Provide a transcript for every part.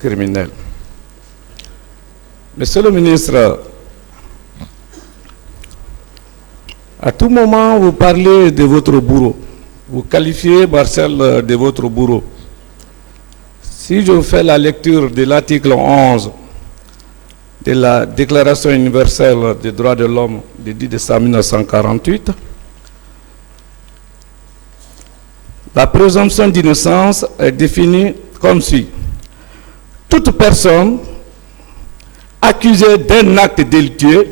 criminelle. Monsieur le ministre, à tout moment, vous parlez de votre bourreau. Vous qualifiez Marcel de votre bourreau. Si je fais la lecture de l'article 11 de la Déclaration universelle des droits de l'homme du 10 décembre 1948, la présomption d'innocence est définie comme suit. Toute personne accusée d'un acte délictueux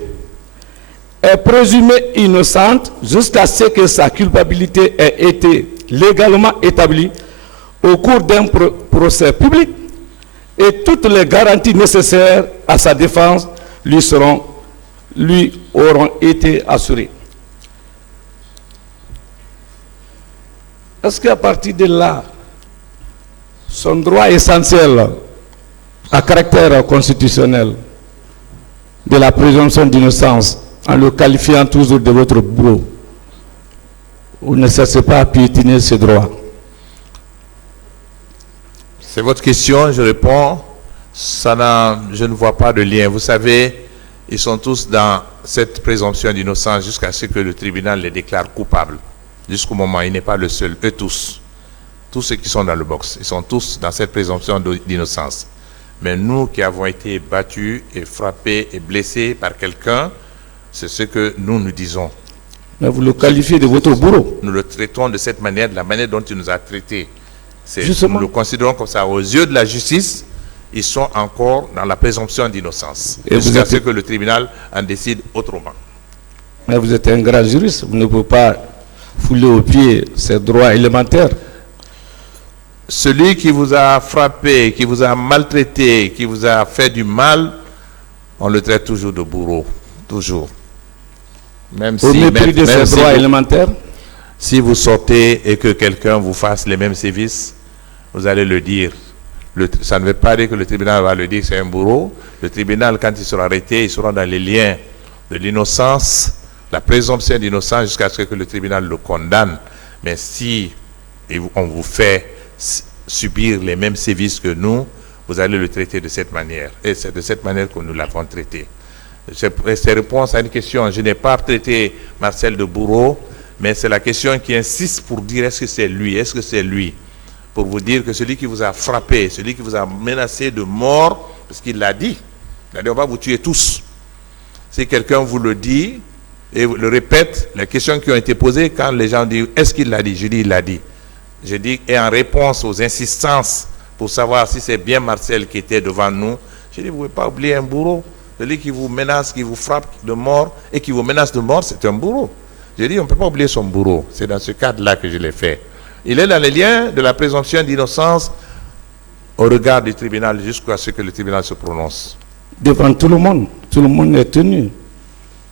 est présumée innocente jusqu'à ce que sa culpabilité ait été légalement établie au cours d'un procès public et toutes les garanties nécessaires à sa défense lui auront été assurées. Est-ce qu'à partir de là, son droit essentiel à caractère constitutionnel de la présomption d'innocence, en le qualifiant toujours de votre bourreau, vous ne cessez pas à piétiner ce droit? C'est votre question, je réponds. Je ne vois pas de lien. Vous savez, ils sont tous dans cette présomption d'innocence jusqu'à ce que le tribunal les déclare coupables. Jusqu'au moment, il n'est pas le seul, eux tous. Tous ceux qui sont dans le box, ils sont tous dans cette présomption d'innocence. Mais nous qui avons été battus et frappés et blessés par quelqu'un, c'est ce que nous disons. Mais vous le qualifiez de votre bourreau. Nous le traitons de cette manière, de la manière dont il nous a traités. Nous le considérons comme ça. Aux yeux de la justice, ils sont encore dans la présomption d'innocence. Jusqu'à ce que le tribunal en décide autrement. Mais vous êtes un grand juriste, vous ne pouvez pas fouler aux pieds ces droits élémentaires. Celui qui vous a frappé, qui vous a maltraité, qui vous a fait du mal, on le traite toujours de bourreau. Toujours. Même au mépris de ces droits élémentaires. Si vous sortez et que quelqu'un vous fasse les mêmes sévices, vous allez le dire. Ça ne veut pas dire que le tribunal va le dire que c'est un bourreau. Le tribunal, quand il sera arrêté, il sera dans les liens de l'innocence, la présomption d'innocence, jusqu'à ce que le tribunal le condamne. Mais si on vous fait subir les mêmes sévices que nous, vous allez le traiter de cette manière. Et c'est de cette manière que nous l'avons traité. C'est réponse à une question. Je n'ai pas traité Marcel de bourreau, mais c'est la question qui insiste pour dire est-ce que c'est lui, est-ce que c'est lui. Pour vous dire que celui qui vous a frappé, celui qui vous a menacé de mort, parce qu'il l'a dit, il a dit on va vous tuer tous. Si quelqu'un vous le dit et le répète, les questions qui ont été posées, quand les gens disent est-ce qu'il l'a dit, je dis il l'a dit. Je dis, et en réponse aux insistances pour savoir si c'est bien Marcel qui était devant nous, je dis vous ne pouvez pas oublier un bourreau. Celui qui vous menace, qui vous frappe de mort et qui vous menace de mort, c'est un bourreau. Je dis on ne peut pas oublier son bourreau. C'est dans ce cadre-là que je l'ai fait. Il est dans les liens de la présomption d'innocence au regard du tribunal jusqu'à ce que le tribunal se prononce. Devant tout le monde est tenu,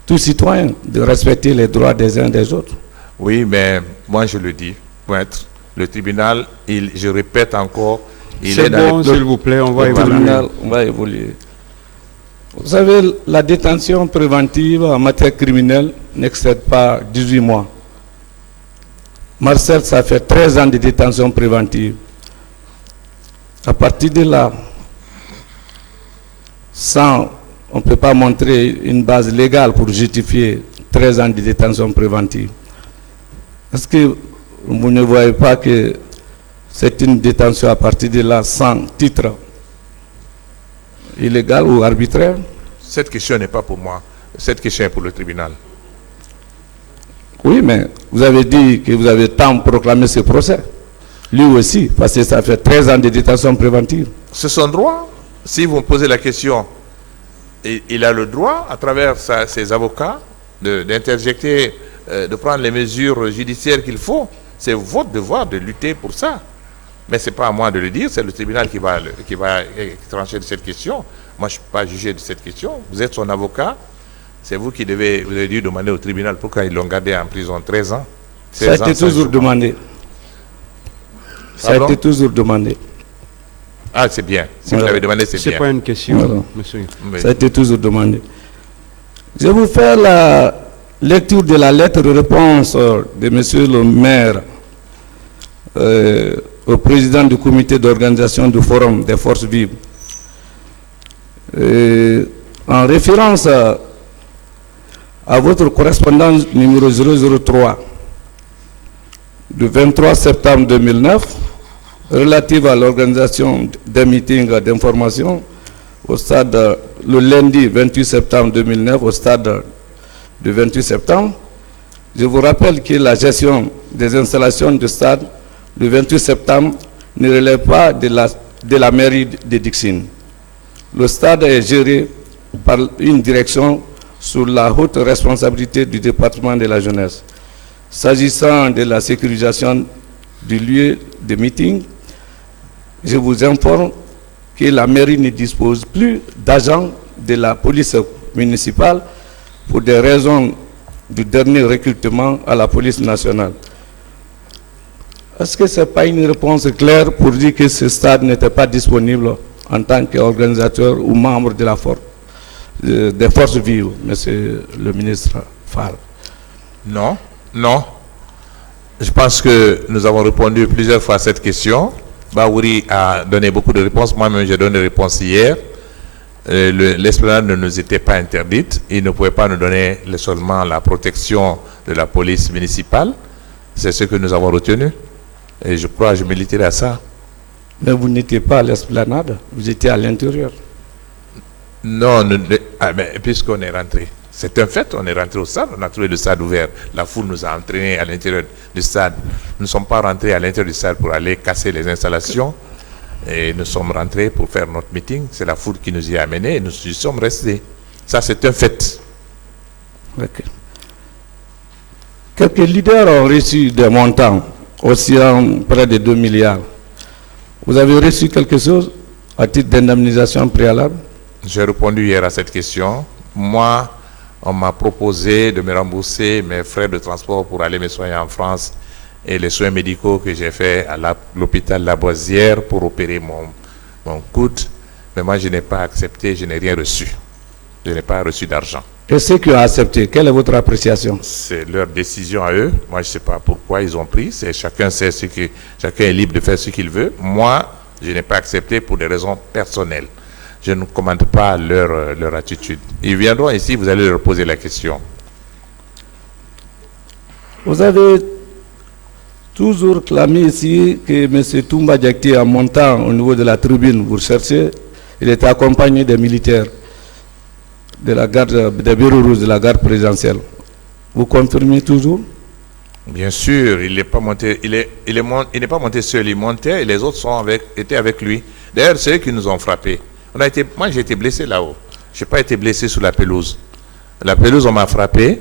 tout citoyen, de respecter les droits des uns des autres. Oui, mais moi je le dis, maître, le tribunal, je répète encore, il est dans s'il vous plaît, on va évoluer. Vous savez, la détention préventive en matière criminelle n'excède pas 18 mois. Marcel, ça fait 13 ans de détention préventive. À partir de là, on ne peut pas montrer une base légale pour justifier 13 ans de détention préventive. Est-ce que vous ne voyez pas que c'est une détention à partir de là sans titre illégal ou arbitraire? Cette question n'est pas pour moi. Cette question est pour le tribunal. Oui, mais vous avez dit que vous avez tant proclamé ce procès. Lui aussi, parce que ça fait 13 ans de détention préventive. C'est son droit. Si vous me posez la question, il a le droit, à travers ses avocats, d'interjecter, de prendre les mesures judiciaires qu'il faut. C'est votre devoir de lutter pour ça. Mais ce n'est pas à moi de le dire, c'est le tribunal qui va trancher de cette question. Moi, je ne suis pas jugé de cette question. Vous êtes son avocat. C'est vous qui vous avez dû demander au tribunal pourquoi ils l'ont gardé en prison 13 ans. Ça a été toujours demandé. Ça a été toujours demandé. Ah, c'est bien. Si vous l'avez demandé, c'est bien. C'est pas une question, monsieur. Oui. Ça a été toujours demandé. Je vais vous faire la lecture de la lettre de réponse de monsieur le maire au président du comité d'organisation du Forum des forces vives En référence à votre correspondance numéro 003 du 23 septembre 2009 relative à l'organisation des meetings d'information au stade le lundi 28 septembre 2009 au stade du 28 septembre, je vous rappelle que la gestion des installations du stade le 28 septembre ne relève pas de la mairie de Dixine. Le stade est géré par une direction sous la haute responsabilité du département de la jeunesse. S'agissant de la sécurisation du lieu de meeting, je vous informe que la mairie ne dispose plus d'agents de la police municipale pour des raisons du dernier recrutement à la police nationale. Est-ce que ce n'est pas une réponse claire pour dire que ce stade n'était pas disponible en tant qu'organisateur ou membre de la force, des forces vives, monsieur le ministre Fall? Non, non. Je pense que nous avons répondu plusieurs fois à cette question. Baouri a donné beaucoup de réponses. Moi-même, j'ai donné des réponses hier. L'esplanade ne nous était pas interdite. Il ne pouvait pas nous donner seulement la protection de la police municipale. C'est ce que nous avons retenu. Et je crois que je militerai à ça. Mais vous n'étiez pas à l'esplanade, vous étiez à l'intérieur. Non, mais puisqu'on est rentré. C'est un fait, on est rentré au stade, on a trouvé le stade ouvert. La foule nous a entraînés à l'intérieur du stade. Nous ne sommes pas rentrés à l'intérieur du stade pour aller casser les installations. Et nous sommes rentrés pour faire notre meeting. C'est la foule qui nous y a amenés et nous y sommes restés. Ça, c'est un fait. Okay. Quelques leaders ont reçu des montants oscillant près de 2 milliards. Vous avez reçu quelque chose à titre d'indemnisation préalable? J'ai répondu hier à cette question. Moi, on m'a proposé de me rembourser mes frais de transport pour aller me soigner en France et les soins médicaux que j'ai fait à l'hôpital Lavoisière pour opérer mon coude. Mais moi, je n'ai pas accepté, je n'ai rien reçu. Je n'ai pas reçu d'argent. Et ceux qui ont accepté, quelle est votre appréciation? C'est leur décision à eux. Moi, je ne sais pas pourquoi ils ont pris. Chacun sait chacun est libre de faire ce qu'il veut. Moi, je n'ai pas accepté pour des raisons personnelles. Je ne commande pas leur attitude. Ils viendront ici, vous allez leur poser la question. Vous avez toujours clamé ici que M. Toumba Diakité, en montant au niveau de la tribune, vous cherchez, il était accompagné des militaires de la garde, des bureaux rouges de la garde présidentielle. Vous confirmez toujours? Bien sûr, il n'est pas monté, il n'est pas monté seul, il montait et les autres étaient avec lui. D'ailleurs, c'est eux qui nous ont frappés. Moi, j'ai été blessé là-haut. Je n'ai pas été blessé sur la pelouse. La pelouse, on m'a frappé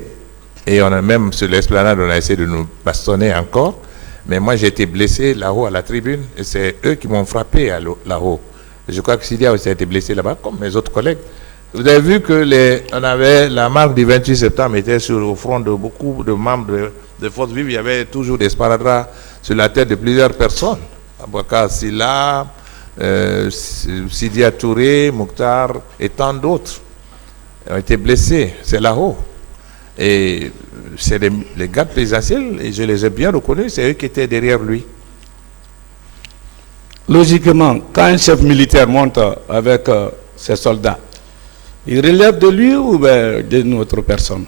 et on a même sur l'esplanade, on a essayé de nous bastonner encore. Mais moi, j'ai été blessé là-haut à la tribune et c'est eux qui m'ont frappé là-haut. Je crois que Sidia aussi a été blessé là-bas, comme mes autres collègues. Vous avez vu que on avait la marque du 28 septembre était au front de beaucoup de membres de Force Vive. Il y avait toujours des sparadraps sur la tête de plusieurs personnes. Abouakar Silla, Sidia Touré, Mokhtar et tant d'autres ont été blessés. C'est là-haut. Et c'est les gardes présidentiels, et je les ai bien reconnus, c'est eux qui étaient derrière lui. Logiquement, quand un chef militaire monte avec ses soldats, il relève de lui ou d'une autre personne?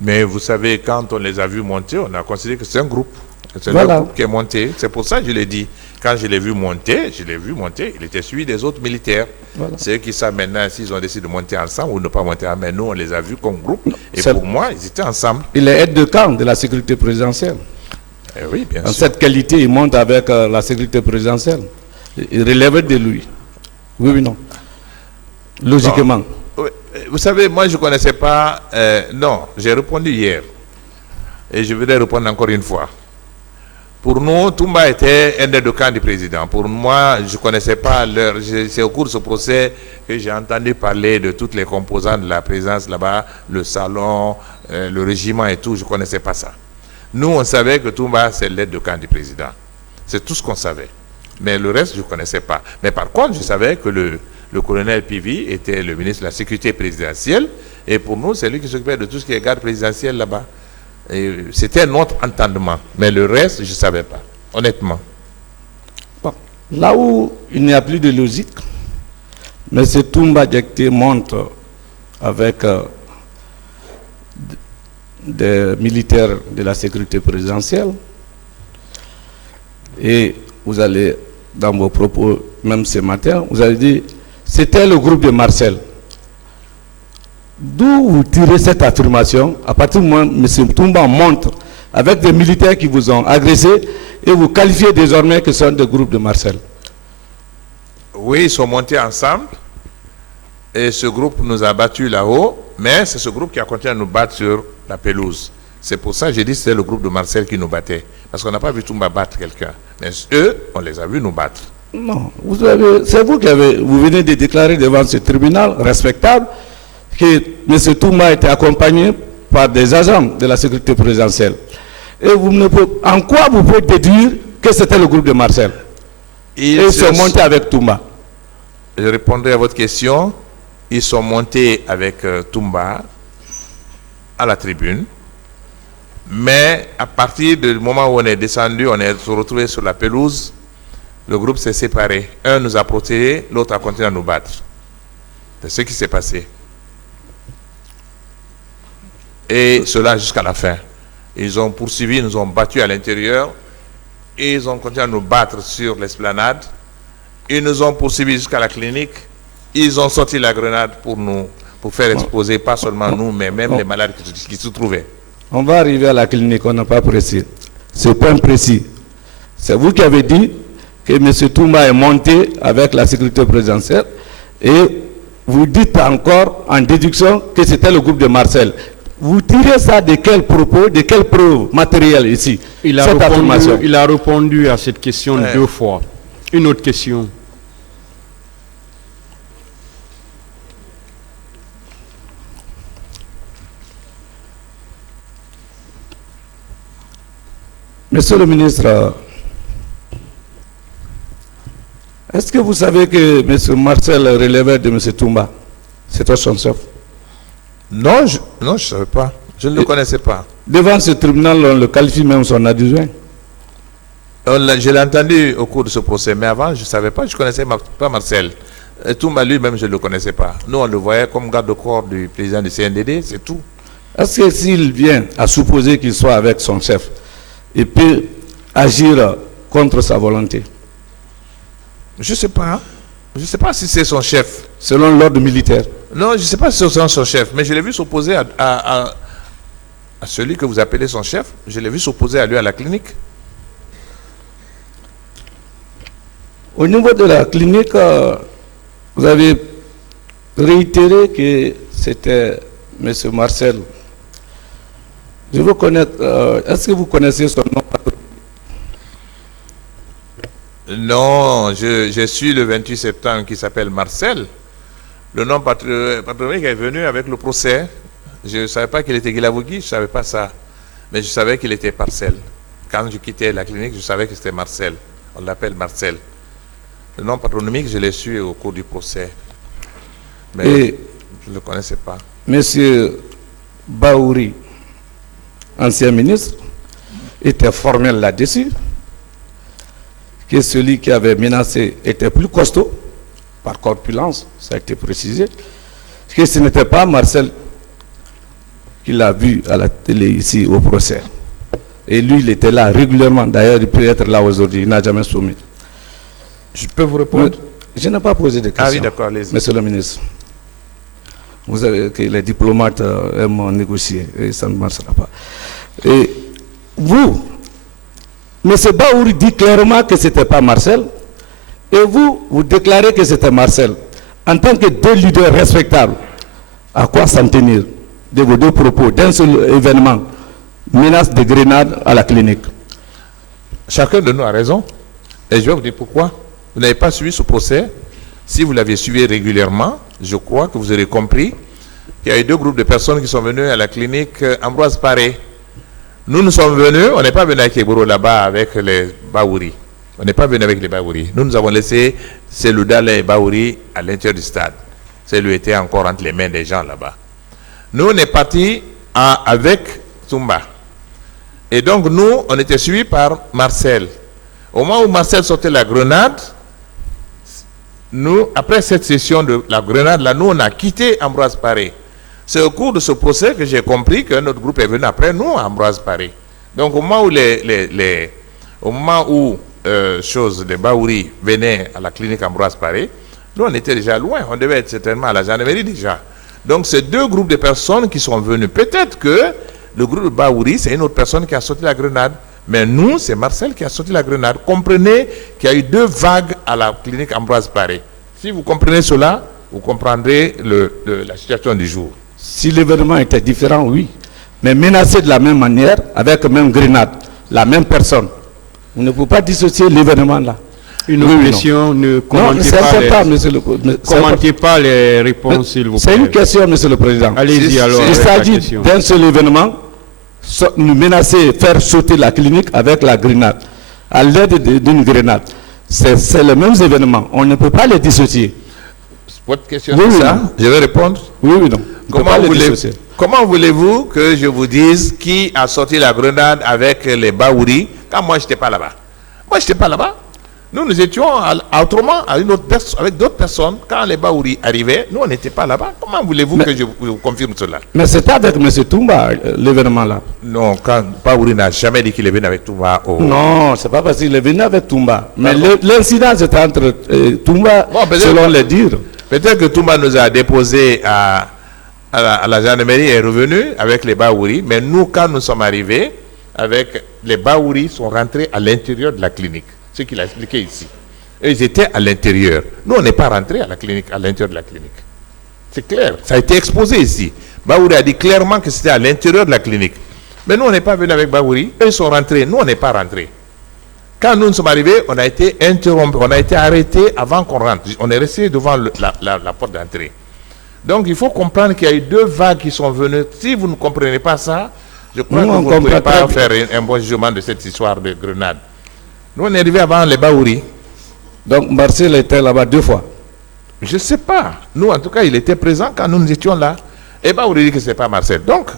Mais vous savez, quand on les a vus monter, on a considéré que c'est un groupe. C'est voilà. Le groupe qui est monté. C'est pour ça que je l'ai dit. Quand je l'ai vu monter, il était suivi des autres militaires. Voilà. C'est eux qui savent maintenant s'ils ont décidé de monter ensemble ou ne pas monter ensemble. Mais nous, on les a vus comme groupe. Et pour moi, ils étaient ensemble. Il est aide de camp de la sécurité présidentielle. Eh oui, bien sûr. En cette qualité, il monte avec la sécurité présidentielle. Il relève de lui. Oui ou non? Logiquement. Non. Vous savez, moi, je ne connaissais pas... non, j'ai répondu hier. Et je voudrais répondre encore une fois. Pour nous, Toumba était un des deux camps du président. Pour moi, je ne connaissais pas leur... C'est au cours de ce procès que j'ai entendu parler de toutes les composantes de la présidence là-bas, le salon, le régiment et tout. Je ne connaissais pas ça. Nous, on savait que Toumba, c'est l'aide de camp du président. C'est tout ce qu'on savait. Mais le reste, je ne connaissais pas. Mais par contre, je savais que le colonel Pivi était le ministre de la Sécurité présidentielle. Et pour nous, c'est lui qui s'occupait de tout ce qui est garde présidentielle là-bas. C'était notre entendement. Mais le reste, je ne savais pas, honnêtement. Bon. Là où il n'y a plus de logique, M. Toumba Diakité monte avec des militaires de la sécurité présidentielle. Et vous allez, dans vos propos, même ce matin, vous avez dit c'était le groupe de Marcel. D'où vous tirez cette affirmation? À partir du moment où M. Toumba monte avec des militaires qui vous ont agressé et vous qualifiez désormais que ce sont des groupes de Marcel. Oui, ils sont montés ensemble et ce groupe nous a battus là-haut, mais c'est ce groupe qui a continué à nous battre sur la pelouse. C'est pour ça que j'ai dit que c'était le groupe de Marcel qui nous battait. Parce qu'on n'a pas vu Toumba battre quelqu'un. Mais eux, on les a vus nous battre. Non, c'est vous qui vous venez de déclarer devant ce tribunal respectable que M. Toumba était accompagné par des agents de la sécurité présidentielle. Et en quoi vous pouvez déduire que c'était le groupe de Marcel? Ils sont montés avec Toumba. Je répondrai à votre question. Ils sont montés avec Toumba à la tribune. Mais à partir du moment où on est descendu, on est retrouvé sur la pelouse, le groupe s'est séparé. Un nous a protégés, l'autre a continué à nous battre. C'est ce qui s'est passé. Et cela jusqu'à la fin. Ils ont poursuivi, nous ont battus à l'intérieur. Et ils ont continué à nous battre sur l'esplanade. Ils nous ont poursuivis jusqu'à la clinique. Ils ont sorti la grenade pour faire exploser pas seulement nous, mais même les malades qui se trouvaient. On va arriver à la clinique, on n'a pas précis. Ce point précis. C'est vous qui avez dit que M. Toumba est monté avec la sécurité présidentielle et vous dites encore en déduction que c'était le groupe de Marcel. Vous tirez ça de quel propos, de quelle preuve matérielle ici? Il a répondu à cette question 2 fois. Une autre question. Monsieur le ministre, est-ce que vous savez que M. Marcel relevait de M. Toumba? C'était son chef. Non, je ne savais pas. Je ne le connaissais pas. Devant ce tribunal, on le qualifie même son adjoint. Je l'ai entendu au cours de ce procès, mais avant, je ne savais pas, je ne connaissais pas Marcel. Toumba lui-même, je ne le connaissais pas. Nous, on le voyait comme garde-corps du président du CNDD, c'est tout. Est-ce que s'il vient à supposer qu'il soit avec son chef, il peut agir contre sa volonté? Je ne sais pas. Je ne sais pas si c'est son chef. Selon l'ordre militaire. Non, je ne sais pas si c'est son chef, mais je l'ai vu s'opposer à celui que vous appelez son chef. Je l'ai vu s'opposer à lui à la clinique. Au niveau de la clinique, vous avez réitéré que c'était M. Marcel. Je veux connaître, est-ce que vous connaissez son nom? Non, je suis le 28 septembre qui s'appelle Marcel. Le nom patronymique est venu avec le procès. Je ne savais pas qu'il était Guilavogui, je ne savais pas ça. Mais je savais qu'il était Marcel. Quand je quittais la clinique, je savais que c'était Marcel. On l'appelle Marcel. Le nom patronymique, je l'ai su au cours du procès. Mais je ne le connaissais pas. Monsieur Baouri, ancien ministre, était formel là-dessus, que celui qui avait menacé était plus costaud, par corpulence, ça a été précisé, que ce n'était pas Marcel qui l'a vu à la télé ici au procès. Et lui, il était là régulièrement. D'ailleurs, il peut être là aujourd'hui, il n'a jamais soumis. Je peux vous répondre? Je n'ai pas posé de questions. Ah oui, d'accord, allez-y. Monsieur le ministre, vous savez que les diplomates aiment négocier et ça ne marchera pas. Et vous, M. Baouri dit clairement que ce n'était pas Marcel, et vous déclarez que c'était Marcel. En tant que deux leaders respectables, à quoi s'en tenir de vos deux propos d'un seul événement, menace de grenade à la clinique? Chacun de nous a raison. Et je vais vous dire pourquoi. Vous n'avez pas suivi ce procès. Si vous l'aviez suivi régulièrement, je crois que vous aurez compris qu'il y a eu 2 groupes de personnes qui sont venus à la clinique Ambroise Paré. Nous sommes venus, on n'est pas venu à Kéboro là-bas avec les Baouri. On n'est pas venu avec les Baouri. Nous avons laissé Seloudal et Baouri à l'intérieur du stade. Celui était encore entre les mains des gens là-bas. Nous, on est partis avec Toumba. Et donc, nous, on était suivis par Marcel. Au moment où Marcel sortait la grenade, nous, après cette session de la grenade, là, nous, on a quitté Ambroise Paré. C'est au cours de ce procès que j'ai compris que notre groupe est venu après nous, à Ambroise Paré. Donc, au moment où les Bahouri venaient à la clinique Ambroise Paré, nous, on était déjà loin. On devait être certainement à la gendarmerie déjà. Donc, c'est deux groupes de personnes qui sont venus. Peut-être que le groupe de Bahouri, c'est une autre personne qui a sorti la grenade. Mais nous, c'est Marcel qui a sorti la grenade. Comprenez qu'il y a eu deux vagues à la clinique Ambroise Paré. Si vous comprenez cela, vous comprendrez la situation du jour. Si l'événement était différent, oui. Mais menacé de la même manière, avec la même grenade, la même personne. On ne peut pas dissocier l'événement là. Une autre question, ne commentez pas les réponses, s'il vous plaît. C'est une question, Monsieur le Président. Allez-y alors. Il s'agit d'un seul événement, nous menacer, faire sauter la clinique avec la grenade, à l'aide d'une grenade. C'est le même événement. On ne peut pas les dissocier. Votre question, oui, c'est ça? Non. Je vais répondre. Oui, oui, non. Comment voulez-vous que je vous dise qui a sorti la grenade avec les Bahouri quand moi, je n'étais pas là-bas? Moi, je n'étais pas là-bas. Nous étions autrement avec d'autres personnes. Quand les Bahouri arrivaient, nous, on n'était pas là-bas. Comment voulez-vous que je vous confirme cela? Mais c'était avec M. Toumba, l'événement-là. Non, quand Bahouri n'a jamais dit qu'il est venu avec Toumba. Non, c'est pas parce qu'il est venu avec Toumba. Mais l'incident, c'était entre Toumba, selon les dires. Peut-être que Toumba nous a déposé à la gendarmerie et est revenu avec les Bahouri. Mais nous, quand nous sommes arrivés, les Bahouri sont rentrés à l'intérieur de la clinique. Ce qu'il a expliqué ici. Et ils étaient à l'intérieur. Nous, on n'est pas rentrés à l'intérieur de la clinique. C'est clair. Ça a été exposé ici. Bahouri a dit clairement que c'était à l'intérieur de la clinique. Mais nous, on n'est pas venus avec Bahouri. Eux, ils sont rentrés. Nous, on n'est pas rentrés. Quand nous sommes arrivés, on a été interrompu. On a été arrêtés avant qu'on rentre. On est resté devant la porte d'entrée. Donc, il faut comprendre qu'il y a eu deux vagues qui sont venues. Si vous ne comprenez pas ça, je crois que vous ne pouvez pas faire un bon jugement de cette histoire de grenade. Nous, on est arrivé avant les Bahouri. Donc, Marcel était là-bas 2 fois. Je ne sais pas. Nous, en tout cas, il était présent quand nous étions là. Et Bahouri dit que ce n'est pas Marcel. Donc,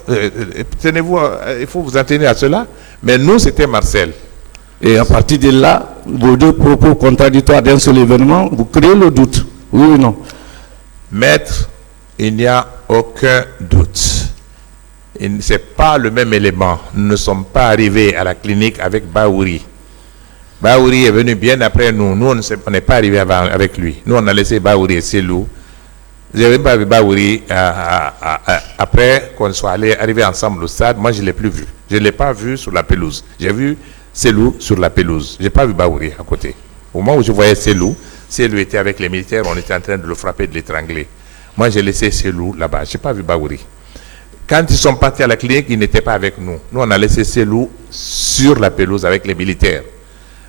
tenez-vous, il faut vous en tenir à cela. Mais nous, c'était Marcel. Et à partir de là, vos deux propos contradictoires d'un seul événement, vous créez le doute. Oui ou non? Maître, il n'y a aucun doute. Ce n'est pas le même élément. Nous ne sommes pas arrivés à la clinique avec Bahouri. Bahouri est venu bien après nous. Nous, on n'est pas arrivé avec lui. Nous, on a laissé Bahouri et Selou. Je n'avais pas vu Bahouri après qu'on soit arrivé ensemble au stade. Moi, je ne l'ai plus vu. Je ne l'ai pas vu sur la pelouse. J'ai vu Selou sur la pelouse. Je n'ai pas vu Bahouri à côté. Au moment où je voyais Selou était avec les militaires. On était en train de le frapper, de l'étrangler. Moi, j'ai laissé Selou là-bas. Je n'ai pas vu Bahouri. Quand ils sont partis à la clinique, ils n'étaient pas avec nous. Nous, on a laissé Selou sur la pelouse avec les militaires.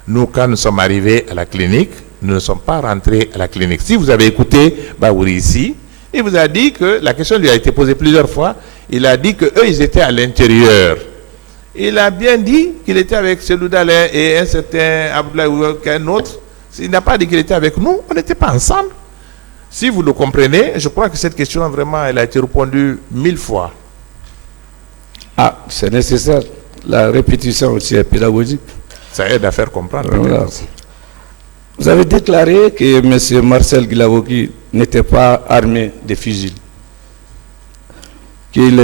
Nous, quand nous sommes arrivés à la clinique, nous ne sommes pas rentrés à la clinique. Si vous avez écouté Bahouri ici, il vous a dit que, la question lui a été posée plusieurs fois, il a dit qu'eux, ils étaient à l'intérieur. Il a bien dit qu'il était avec Selou Dalin et un certain Abdoulaye ou qu'un autre. Il n'a pas dit qu'il était avec nous, on n'était pas ensemble. Si vous le comprenez, je crois que cette question, vraiment, elle a été répondue 1000 fois. Ah, c'est nécessaire. La répétition aussi est pédagogique. Ça aide à faire comprendre. Voilà. Vous avez déclaré que M. Marcel Guilaoki n'était pas armé de fusil, qu'il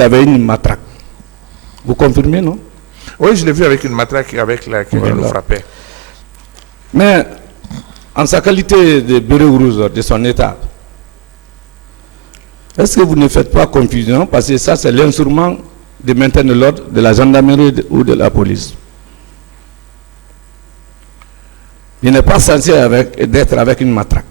avait une matraque. Vous confirmez, non? Oui, je l'ai vu avec une matraque avec laquelle il nous frappait. Mais en sa qualité de bureau de son état, est-ce que vous ne faites pas confusion? Parce que ça, c'est l'instrument de maintien de l'ordre de la gendarmerie ou de la police. Il n'est pas censé d'être avec une matraque.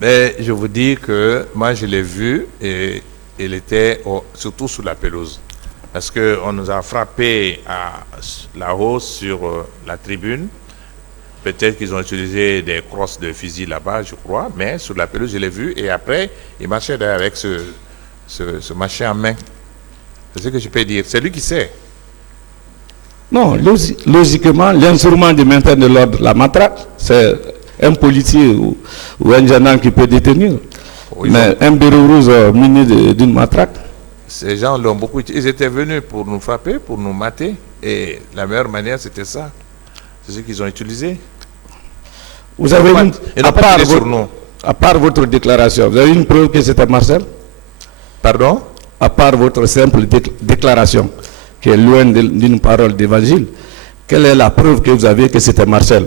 Mais je vous dis que moi je l'ai vu et il était surtout sous la pelouse. Parce qu'on nous a frappé là-haut sur la tribune. Peut-être qu'ils ont utilisé des crosses de fusil là-bas, je crois. Mais sur la pelouse, je l'ai vu. Et après, il marchait avec ce machin en main. C'est ce que je peux dire. C'est lui qui sait. Non, logiquement, l'instrument de maintien de l'ordre, la matraque, c'est un policier ou un gendarme qui peut détenir. Oui, mais un bureau rouge muni d'une matraque. Ces gens l'ont beaucoup utilisé. Ils étaient venus pour nous frapper, pour nous mater. Et la meilleure manière, c'était ça. C'est ce qu'ils ont utilisé. Vous avez une, Ils n'ont pas tiré sur nous. à part votre déclaration, vous avez une preuve que c'était Marcel? Pardon? À part votre simple déclaration, qui est loin d'une parole d'évangile, quelle est la preuve que vous avez que c'était Marcel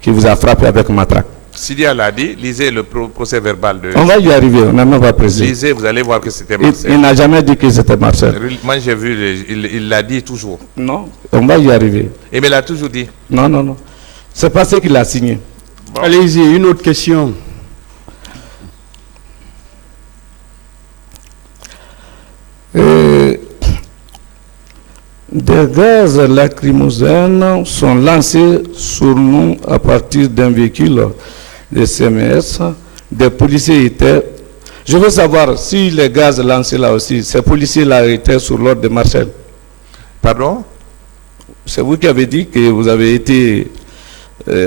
qui vous a frappé avec matraque? Sidia l'a dit, lisez le procès verbal de... On va y arriver, on n'a même pas précisé. Lisez, vous allez voir que c'était Marcel. Il n'a jamais dit que c'était Marcel. Moi j'ai vu, il l'a dit toujours. Non, on va y arriver. Et mais il a toujours dit. Non, non, non. C'est pas ce qu'il a signé. Bon. Allez-y, une autre question. Des gaz lacrymogènes sont lancés sur nous à partir d'un véhicule de CMS. Des policiers étaient... Je veux savoir si les gaz lancés là aussi, ces policiers-là étaient sur l'ordre de Marcel. Pardon? C'est vous qui avez dit que vous avez été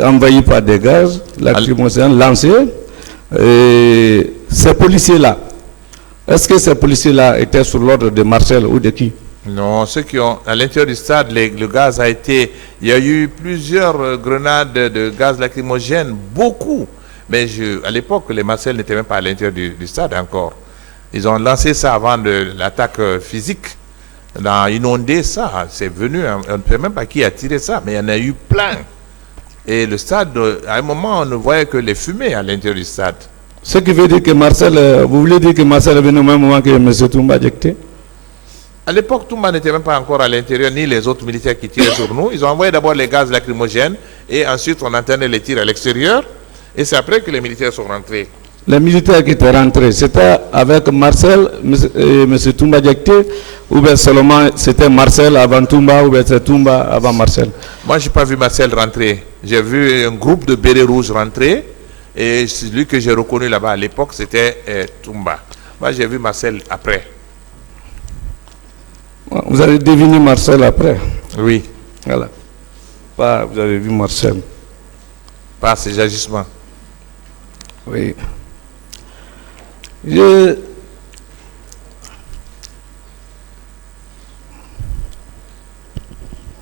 envahi par des gaz lacrymogènes lancés. Et ces policiers-là, est-ce que ces policiers-là étaient sur l'ordre de Marcel ou de qui? Non, ceux qui ont, à l'intérieur du stade, le gaz a été, il y a eu plusieurs grenades de gaz lacrymogène, beaucoup. Mais à l'époque, les Marcel n'étaient même pas à l'intérieur du stade encore. Ils ont lancé ça avant de l'attaque physique. On a inondé ça, c'est venu, on ne sait même pas qui a tiré ça, mais il y en a eu plein. Et le stade, à un moment, on ne voyait que les fumées à l'intérieur du stade. Ce qui veut dire que Marcel, vous voulez dire que Marcel est venu au même moment que M. Toumba Diakité? À l'époque, Toumba n'était même pas encore à l'intérieur, ni les autres militaires qui tiraient sur nous. Ils ont envoyé d'abord les gaz lacrymogènes, et ensuite on entendait les tirs à l'extérieur, et c'est après que les militaires sont rentrés. Les militaires qui étaient rentrés, c'était avec Marcel et M. Toumba Diakité, ou bien seulement c'était Marcel avant Toumba, ou bien c'est Toumba avant Marcel? Moi, je n'ai pas vu Marcel rentrer. J'ai vu un groupe de bérets rouges rentrer, et celui que j'ai reconnu là-bas à l'époque, c'était Toumba. Moi, j'ai vu Marcel après. Vous avez deviné Marcel après? Oui. Voilà. Pas, vous avez vu Marcel. Par ses agissements. Oui. Je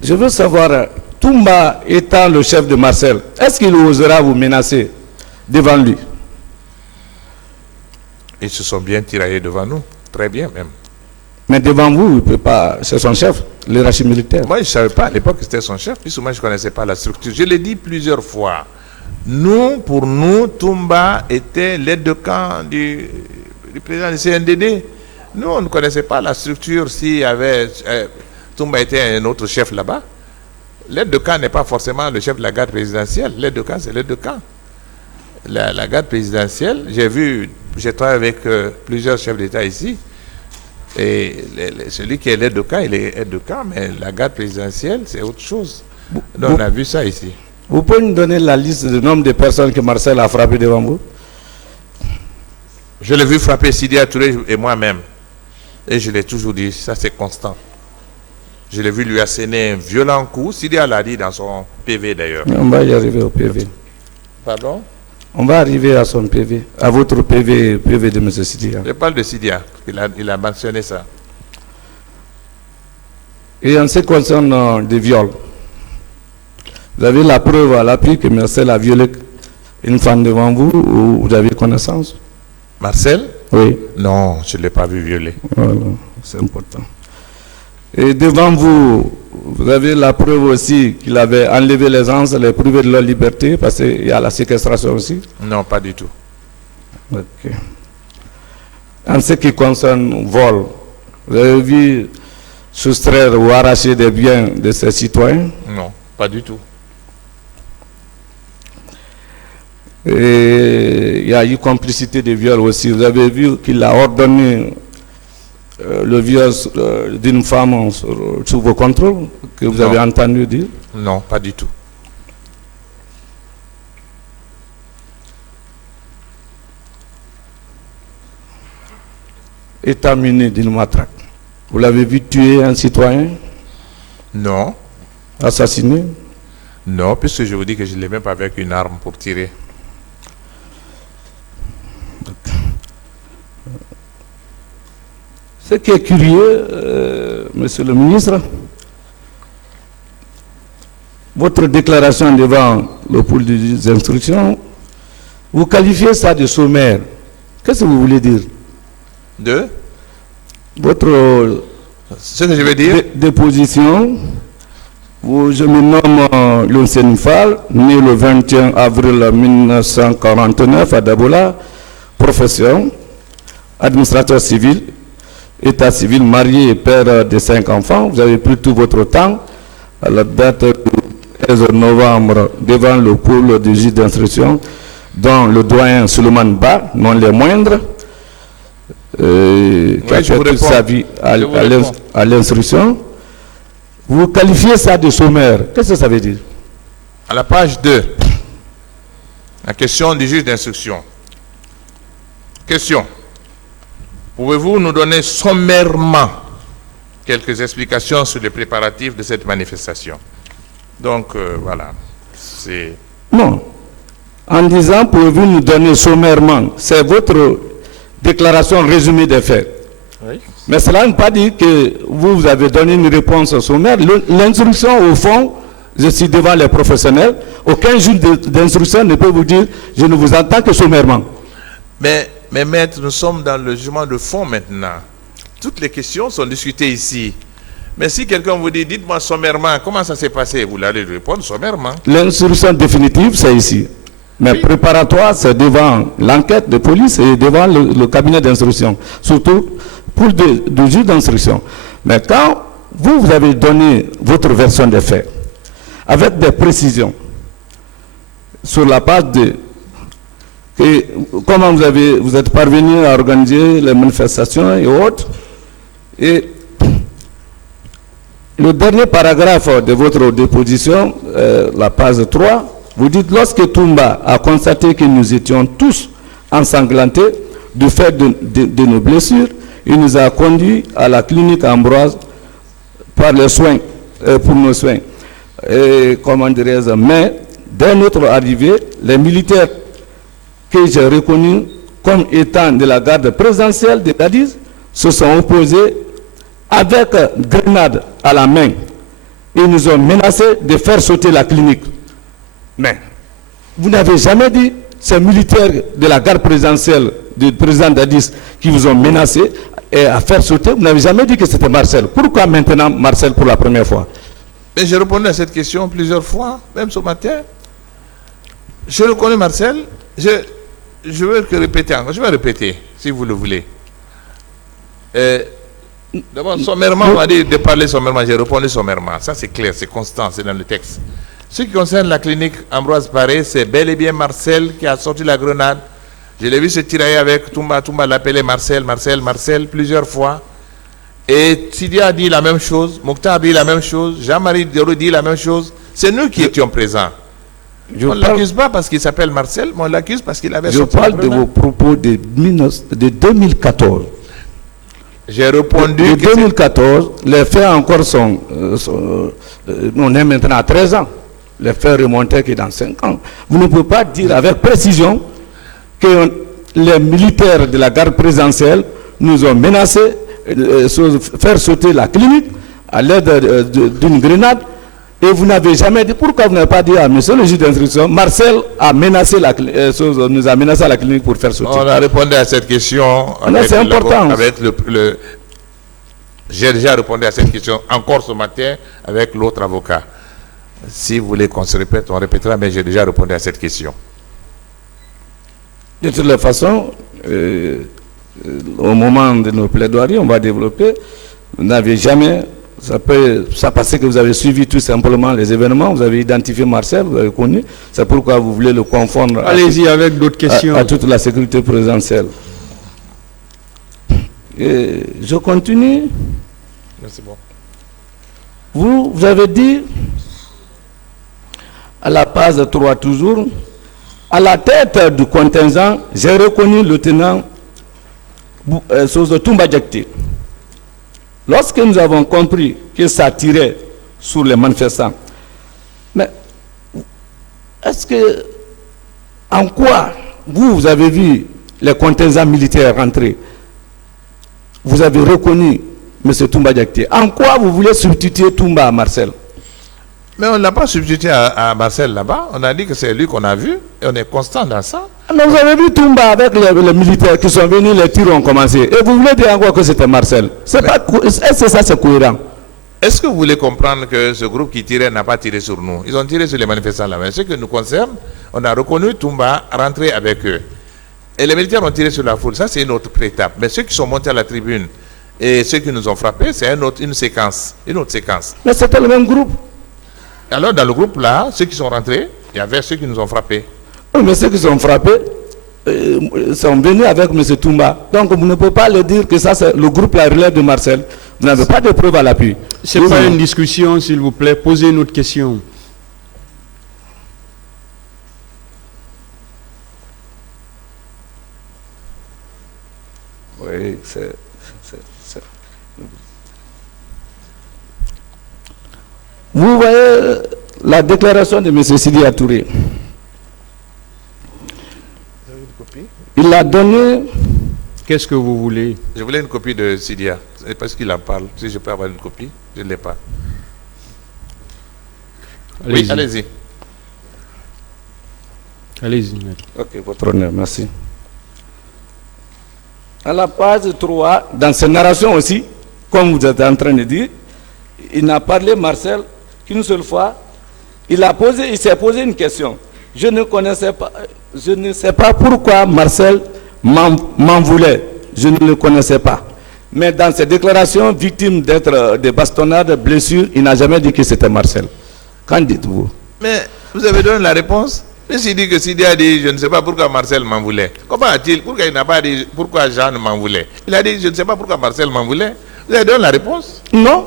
veux savoir, Toumba étant le chef de Marcel, est-ce qu'il osera vous menacer devant lui? Ils se sont bien tiraillés devant nous. Très bien même. Mais devant vous, il ne peut pas. C'est son chef, l'hiérarchie militaire. Moi, je ne savais pas à l'époque que c'était son chef, puisque moi, je ne connaissais pas la structure. Je l'ai dit plusieurs fois. Nous, pour nous, Toumba était l'aide de camp du président du CNDD. Nous, on ne connaissait pas la structure s'il y avait... Toumba était un autre chef là-bas. L'aide de camp n'est pas forcément le chef de la garde présidentielle. L'aide de camp, c'est l'aide de camp. La garde présidentielle, j'ai travaillé avec plusieurs chefs d'État ici. Et celui qui est l'aide de camp, il est aide de camp, mais la garde présidentielle, c'est autre chose. Donc, on a vu ça ici. Vous pouvez nous donner la liste du nombre de personnes que Marcel a frappé devant vous? Je l'ai vu frapper Sidia Touré et moi-même. Et je l'ai toujours dit, ça c'est constant. Je l'ai vu lui asséner un violent coup. Sidia l'a dit dans son PV d'ailleurs. On va y arriver au PV. Pardon? On va arriver à son PV, à votre PV de M. Sidia. Je parle de Sidia, il a mentionné ça. Et en ce qui concerne des viols, vous avez la preuve à l'appui que Marcel a violé une femme devant vous, ou vous avez connaissance? Marcel? Oui. Non, je ne l'ai pas vu violer. Voilà, c'est important. Et devant vous, vous avez la preuve aussi qu'il avait enlevé les gens, les privé de leur liberté, parce qu'il y a la séquestration aussi? Non, pas du tout. Ok. En ce qui concerne vol, vous avez vu soustraire ou arracher des biens de ces citoyens? Non, pas du tout. Et il y a eu complicité de viol aussi. Vous avez vu qu'il a ordonné le viol d'une femme sous vos contrôles, que vous avez entendu dire? Non, pas du tout. État muni d'une matraque. Vous l'avez vu tuer un citoyen? Non. Assassiner? Non, puisque je vous dis que je ne l'ai même pas avec une arme pour tirer. Ce qui est curieux, monsieur le ministre, votre déclaration devant le pôle des instructions, vous qualifiez ça de sommaire. Qu'est-ce que vous voulez dire? Votre ce que je veux dire, déposition, je me nomme Lonsen Fall, né le 21 avril 1949 à Dabola, profession, administrateur civil, état civil, marié et père de 5 enfants. Vous avez pris tout votre temps à la date du 13 novembre devant le pôle du juge d'instruction, dont le doyen Suleiman Ba, non les moindres, qui a fait toute sa vie à l'instruction. Vous qualifiez ça de sommaire. Qu'est-ce que ça veut dire? à la page 2, la question du juge d'instruction. Question. Pouvez-vous nous donner sommairement quelques explications sur les préparatifs de cette manifestation? Donc, voilà. Non. En disant, pouvez-vous nous donner sommairement, c'est votre déclaration résumée des faits. Oui. Mais cela ne veut pas dire que vous avez donné une réponse sommaire. L'instruction, au fond, je suis devant les professionnels. Aucun juge d'instruction ne peut vous dire, je ne vous entends que sommairement. Mais maître, nous sommes dans le jugement de fond maintenant. Toutes les questions sont discutées ici. Mais si quelqu'un vous dit, dites-moi sommairement, comment ça s'est passé? Vous allez répondre sommairement. L'instruction définitive, c'est ici. Mais oui. Préparatoire, c'est devant l'enquête de police et devant le cabinet d'instruction. Surtout pour le juge d'instruction. Mais quand vous avez donné votre version des faits, avec des précisions, sur la page 2, et comment vous êtes parvenu à organiser les manifestations et autres, et le dernier paragraphe de votre déposition, la page 3, vous dites, lorsque Toumba a constaté que nous étions tous ensanglantés du fait de nos blessures, il nous a conduits à la clinique Ambroise par les soins, pour nos soins. Et, comment dirais-je, mais dès notre arrivée, les militaires que j'ai reconnus comme étant de la garde présidentielle de Cadiz se sont opposés avec grenade à la main. Ils nous ont menacé de faire sauter la clinique. Mais vous n'avez jamais dit, ces militaires de la garde présidentielle du président Dadis qui vous ont menacé à faire sauter, vous n'avez jamais dit que c'était Marcel. Pourquoi maintenant Marcel pour la première fois? Mais j'ai répondu à cette question plusieurs fois, même ce matin. Je reconnais Marcel. Je veux répéter encore. Je vais répéter, si vous le voulez. D'abord, sommairement, on m'a dit de parler sommairement. J'ai répondu sommairement. Ça, c'est clair, c'est constant, c'est dans le texte. Ce qui concerne la clinique Ambroise Paré, c'est bel et bien Marcel qui a sorti la grenade. Je l'ai vu se tirer avec Toumba. Toumba l'appelait Marcel plusieurs fois. Et Sidia a dit la même chose, Mokhtar a dit la même chose, Jean-Marie Dero dit la même chose. C'est nous qui étions présents. On ne l'accuse pas parce qu'il s'appelle Marcel, mais on l'accuse parce qu'il avait sorti la grenade. Je parle de vos propos de 2014. J'ai répondu de 2014, les faits encore sont... on est maintenant à 13 ans. Les faits remontaient que dans 5 ans. Vous ne pouvez pas dire avec précision que les militaires de la garde présidentielle nous ont menacés faire sauter la clinique à l'aide d'une grenade, et vous n'avez jamais dit, pourquoi vous n'avez pas dit à monsieur le juge d'instruction, Marcel a menacé nous a menacé à la clinique pour faire sauter? On a répondu à cette question. C'est important. J'ai déjà répondu à cette question encore ce matin avec l'autre avocat. Si vous voulez qu'on se répète, on répétera, mais j'ai déjà répondu à cette question. De toutes les façons, au moment de nos plaidoiries, on va développer. Vous n'avez jamais, ça passait que vous avez suivi tout simplement les événements, vous avez identifié Marcel, vous avez connu, c'est pourquoi vous voulez le confondre. Allez-y avec d'autres questions. À toute la sécurité présidentielle. Et je continue. Merci bon. Vous avez dit, à la page 3 toujours, à la tête du contingent, j'ai reconnu le lieutenant Toumba Diakité. Lorsque nous avons compris que ça tirait sur les manifestants, mais est-ce que, en quoi vous avez vu les contingents militaires rentrer? Vous avez reconnu M. Toumba Diakité. En quoi vous voulez substituer Toumba à Marcel? Mais on ne l'a pas substitué à Marcel là-bas. On a dit que c'est lui qu'on a vu et on est constant dans ça. Mais vous avez vu Toumba avec les militaires qui sont venus, les tirs ont commencé. Et vous voulez dire encore que c'était Marcel? Est-ce que ça c'est cohérent? Est-ce que vous voulez comprendre que ce groupe qui tirait n'a pas tiré sur nous? Ils ont tiré sur les manifestants là-bas. Ce qui nous concerne, on a reconnu Toumba rentrer avec eux. Et les militaires ont tiré sur la foule. Ça, c'est une autre étape. Mais ceux qui sont montés à la tribune et ceux qui nous ont frappés, c'est une autre séquence. Mais c'était le même groupe. Alors, dans le groupe là, ceux qui sont rentrés, il y avait ceux qui nous ont frappés. Oui, mais ceux qui sont frappés sont venus avec M. Toumba. Donc, vous ne pouvez pas le dire que ça, c'est le groupe la relève de Marcel. Vous n'avez pas de preuves à l'appui. Ce n'est pas une discussion, s'il vous plaît. Posez une autre question. Oui, Vous voyez la déclaration de M. Sidi Touré. Il a donné... Qu'est-ce que vous voulez? Je voulais une copie de Sidia. C'est parce qu'il en parle. Si je peux avoir une copie, je ne l'ai pas. Oui, allez-y. Allez-y. Ok, votre honneur, merci. À la page 3, dans ses narrations aussi, comme vous êtes en train de dire, il n'a parlé, Marcel, qu'une seule fois. Il s'est posé une question. Je ne sais pas pourquoi Marcel m'en voulait. Je ne le connaissais pas. Mais dans ses déclarations, victime d'être de bastonnades, de blessures, il n'a jamais dit que c'était Marcel. Qu'en dites-vous? Mais vous avez donné la réponse. Mais s'il dit que Sidi a dit, je ne sais pas pourquoi Marcel m'en voulait. Comment a-t-il? Pourquoi il n'a pas dit pourquoi Jean m'en voulait? Il a dit, je ne sais pas pourquoi Marcel m'en voulait. Vous avez donné la réponse? Non.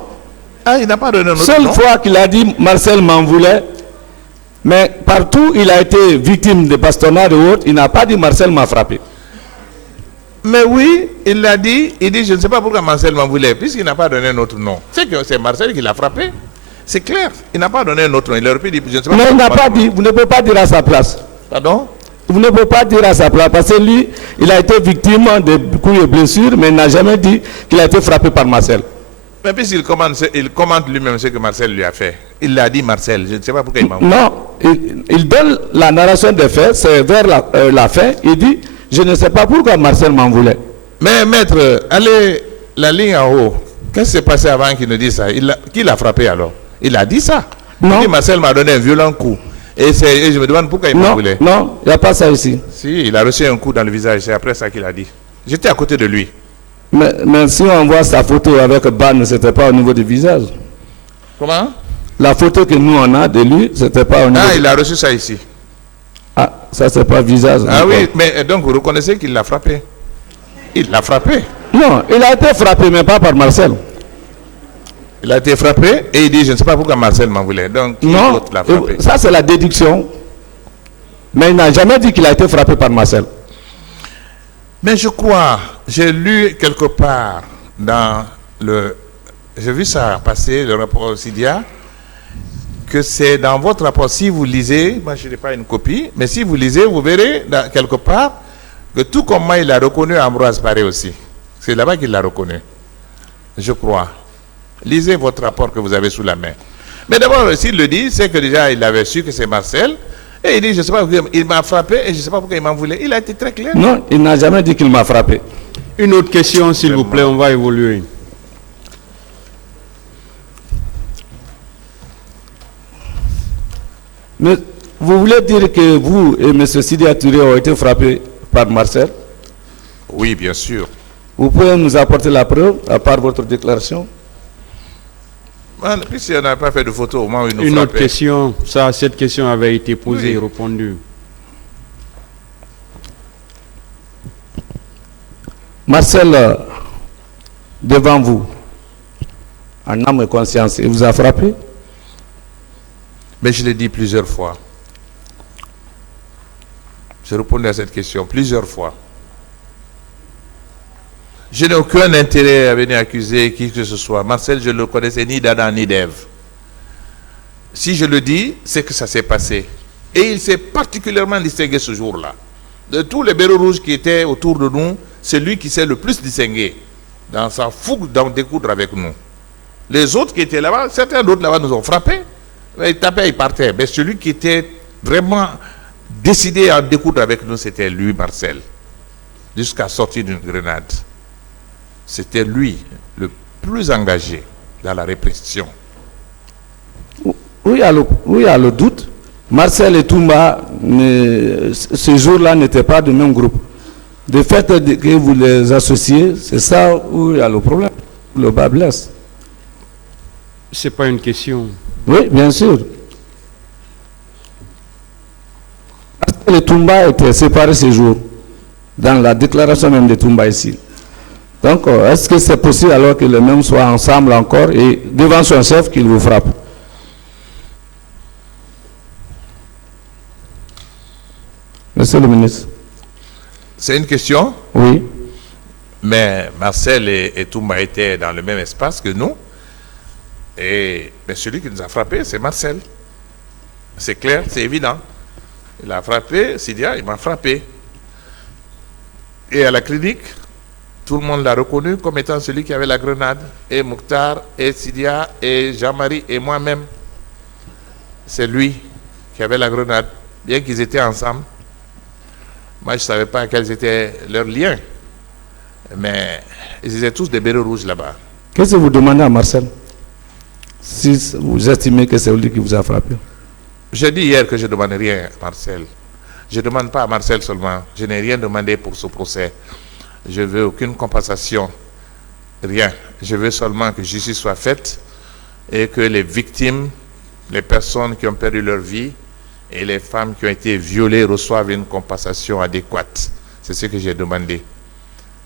Ah, il n'a pas donné un autre Seule nom. fois qu'il a dit Marcel m'en voulait, mais partout il a été victime de bastonnades et autres, il n'a pas dit Marcel m'a frappé. Mais oui, il l'a dit, il dit, je ne sais pas pourquoi Marcel m'en voulait, puisqu'il n'a pas donné un autre nom. C'est que c'est Marcel qui l'a frappé. C'est clair, il n'a pas donné un autre nom. Il aurait pu dire, je ne sais pas. Mais il n'a pas dit, vous ne pouvez pas dire à sa place. Pardon? Vous ne pouvez pas dire à sa place, parce que lui, il a été victime de coups et blessures, mais il n'a jamais dit qu'il a été frappé par Marcel. Mais puisqu'il commente lui-même ce que Marcel lui a fait. Il l'a dit Marcel, je ne sais pas pourquoi il m'en voulait. Non, il donne la narration des faits, c'est vers la fin, il dit, je ne sais pas pourquoi Marcel m'en voulait. Mais maître, allez, la ligne en haut, qu'est-ce qui s'est passé avant qu'il ne dise ça? Qui l'a frappé alors? Il a dit ça. Non. Il dit, Marcel m'a donné un violent coup. Et je me demande pourquoi il m'en voulait. Non, il n'y a pas ça ici. Si, il a reçu un coup dans le visage, c'est après ça qu'il a dit. J'étais à côté de lui. Mais si on voit sa photo avec Ban, ce n'était pas au niveau du visage. Comment? La photo que nous on a de lui, ce n'était pas au niveau. Ah, il a reçu ça ici. Ah, ça c'est pas visage. Ah encore. oui, mais donc vous reconnaissez qu'il l'a frappé? Il l'a frappé. Non, il a été frappé, mais pas par Marcel. Il a été frappé et il dit, je ne sais pas pourquoi Marcel m'en voulait. Donc, qui Non, d'autre l'a frappé? ça c'est la déduction. Mais il n'a jamais dit qu'il a été frappé par Marcel. Mais je crois, j'ai lu quelque part dans le... J'ai vu ça passer, le rapport Sidia, que c'est dans votre rapport, si vous lisez, moi je n'ai pas une copie, mais si vous lisez, vous verrez quelque part que tout comme moi il a reconnu Ambroise Paré aussi. C'est là-bas qu'il l'a reconnu. Je crois. Lisez votre rapport que vous avez sous la main. Mais d'abord, s'il le dit, c'est que déjà il avait su que c'est Marcel. Et il dit, je ne sais pas, il m'a frappé et je ne sais pas pourquoi il m'en voulait. Il a été très clair. Non, il n'a jamais dit qu'il m'a frappé. Une autre question, s'il vous plaît, on va évoluer. Mais vous voulez dire que vous et M. Sidi Touré ont été frappés par Marcel? Oui, bien sûr. Vous pouvez nous apporter la preuve, à part votre déclaration? Puisqu'il n'a pas fait de photo, au moins il nous Une autre frappait. question, cette question avait été posée et répondue. Marcel, devant vous, en âme et conscience, il vous a frappé? Mais je l'ai dit plusieurs fois. J'ai répondu à cette question plusieurs fois. Je n'ai aucun intérêt à venir accuser qui que ce soit. Marcel, je ne le connaissais ni d'Adam ni d'Ève. Si je le dis, c'est que ça s'est passé. Et il s'est particulièrement distingué ce jour-là. De tous les béros rouges qui étaient autour de nous, c'est lui qui s'est le plus distingué dans sa fougue d'en découdre avec nous. Les autres qui étaient là-bas, certains d'autres là-bas nous ont frappés. Il tapait, il partait. Mais celui qui était vraiment décidé à découdre avec nous, c'était lui, Marcel. Jusqu'à sortir d'une grenade. C'était lui, le plus engagé dans la répression. Où il y a le doute, Marcel et Toumba, ce jour-là, n'étaient pas du même groupe. Le fait que vous les associez, c'est ça où il y a le problème, le bas blesse. C'est pas une question. Oui, bien sûr. Marcel et Toumba étaient séparés ce jour, dans la déclaration même de Toumba ici. Donc, est-ce que c'est possible alors que les mêmes soient ensemble encore et devant son chef qu'il vous frappe? Monsieur le ministre. C'est une question? Oui. Mais Marcel et Toumba étaient dans le même espace que nous. Mais celui qui nous a frappé, c'est Marcel. C'est clair, c'est évident. Il a frappé, Sidia, il m'a frappé. Et à la clinique, tout le monde l'a reconnu comme étant celui qui avait la grenade. Et Mouktar, et Sidia, et Jean-Marie, et moi-même. C'est lui qui avait la grenade. Bien qu'ils étaient ensemble. Moi, je ne savais pas quels étaient leurs liens. Mais ils étaient tous des bérets rouges là-bas. Qu'est-ce que vous demandez à Marcel? Si vous estimez que c'est lui qui vous a frappé. J'ai dit hier que je ne demande rien à Marcel. Je ne demande pas à Marcel seulement. Je n'ai rien demandé pour ce procès. Je ne veux aucune compensation. Rien. Je veux seulement que justice soit faite et que les victimes, les personnes qui ont perdu leur vie et les femmes qui ont été violées reçoivent une compensation adéquate. C'est ce que j'ai demandé.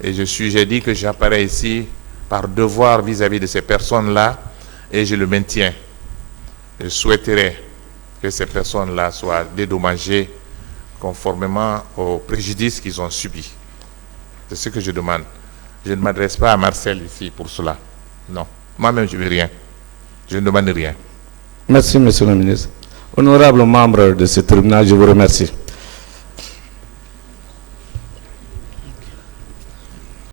Et j'ai dit que j'apparais ici par devoir vis-à-vis de ces personnes-là et je le maintiens. Je souhaiterais que ces personnes-là soient dédommagées conformément au préjudice qu'ils ont subi. C'est ce que je demande. Je ne m'adresse pas à Marcel ici pour cela. Non. Moi-même, je ne veux rien. Je ne demande rien. Merci, monsieur le ministre. Honorable membre de ce tribunal, je vous remercie.